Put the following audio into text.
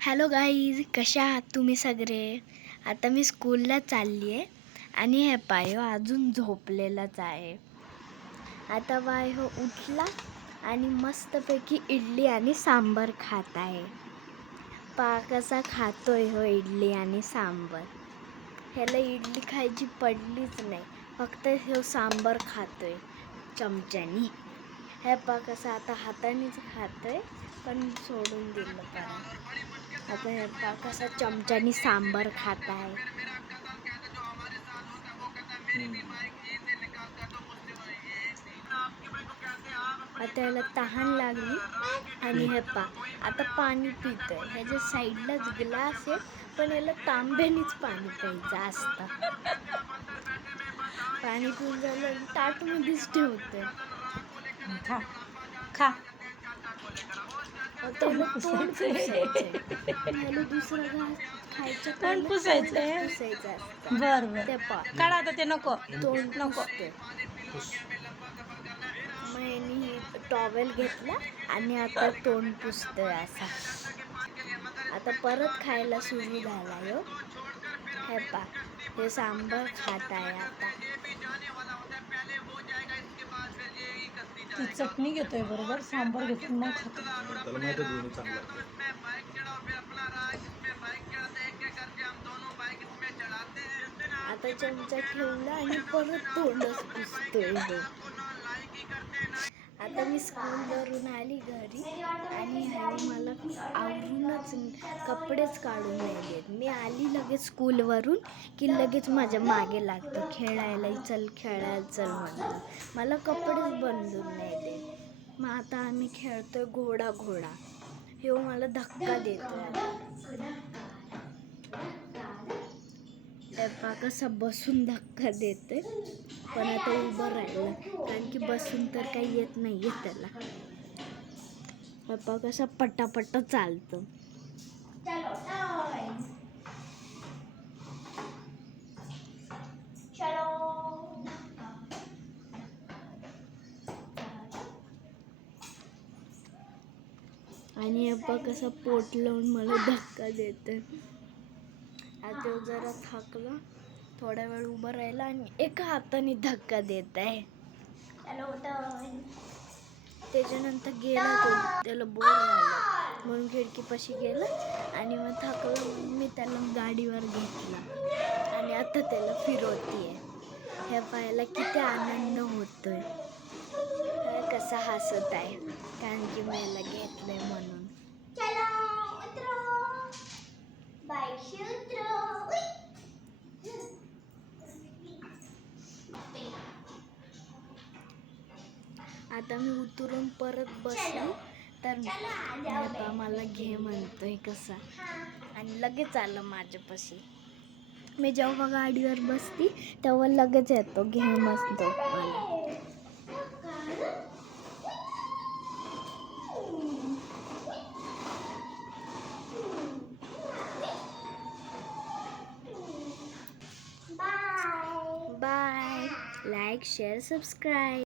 Hello guys कशा आहात तुम्ही सगळे? आता मी स्कूलला चालली आहे आणि हे पाय हो अजून झोपलेलाच आहे. आता बाय हो उठला आणि मस्तपैकी इडली आणि सांबर खात आहे. पा कसा खातोय हो इडली आणि सांबर? ह्याला इडली खायची पडलीच नाही. फक्त हो सांबर खातोय चमच्यानी. हे पा कसं आता हातानेच खातोय पण सोडून दिलं पण. आता हे पा कसा चमच्यानी सांबार खात आहे आता याला तहान लागली. आणि हे पा आता पाणी पितोय. ह्याच्या साईडलाच ग्लास आहे पण याला तांब्यानेच पाणी प्यायचं असतं. पाणी पिऊन झालं ताटमध्येच ठेवतोय. खा खा. तोंड पुसायचंय. बर बर. काढा आता ते नको. तोंड नको. यांनी टॉवेल घेतला आणि आता तोंड पुसतोय असा. आता परत खायला सुरू झाला हो हे पा हे सांबर खात आहे आता. ती चटणी घेतोय बरोबर सांबार घेतो नाही खात त्याला माहिती आहे दोन्ही चांगलं आहे. आता चमचा ठेवला आणि परत तोंडच पुसतोय हो आता मी स्कूलवरून आली घरी आणि ह्याने मला आवरूनच कपडेच काढून नाही देत मी आली लगेच स्कूलवरून की लगेच माझ्या मागे लागतं खेळायला चल खेळायला चल म्हणतं मला कपडेच बदलून नाही देत मग आता आम्ही खेळतोय घोडा घोडा. हे हो मला धक्का देतो डब्बा कसा बसून धक्का देते पण आता उभं राहिलं. कारण की बसून तर काही येत नाही आहे त्याला. पप्पा कसा पटापट चालतो. आणि पप्पा कसा पोट लावून मला धक्का देते तो जरा थकला. थोड्या वेळ उभं राहिला आणि एका हाताने धक्का देत आहे. त्याच्यानंतर गेला तो. त्याला बोर झालं. म्हणून खिडकीपाशी गेला आणि मग थकला मी त्याला गाडीवर घेतला. आणि आता त्याला फिरवतीये. हे पाहायला किती आनंद होतोय. कसा हसत आहे. कारण की मला घेतलंय म्हणून. आता मी उतरून परत बसली. तर बाबा मला घे म्हणतोय कसा. आणि लगेच आलं माझ्यापाशी. मी जेव्हा गाडीवर बसती तेव्हा लगेच येतो. घे मस्त मला. Bye like share subscribe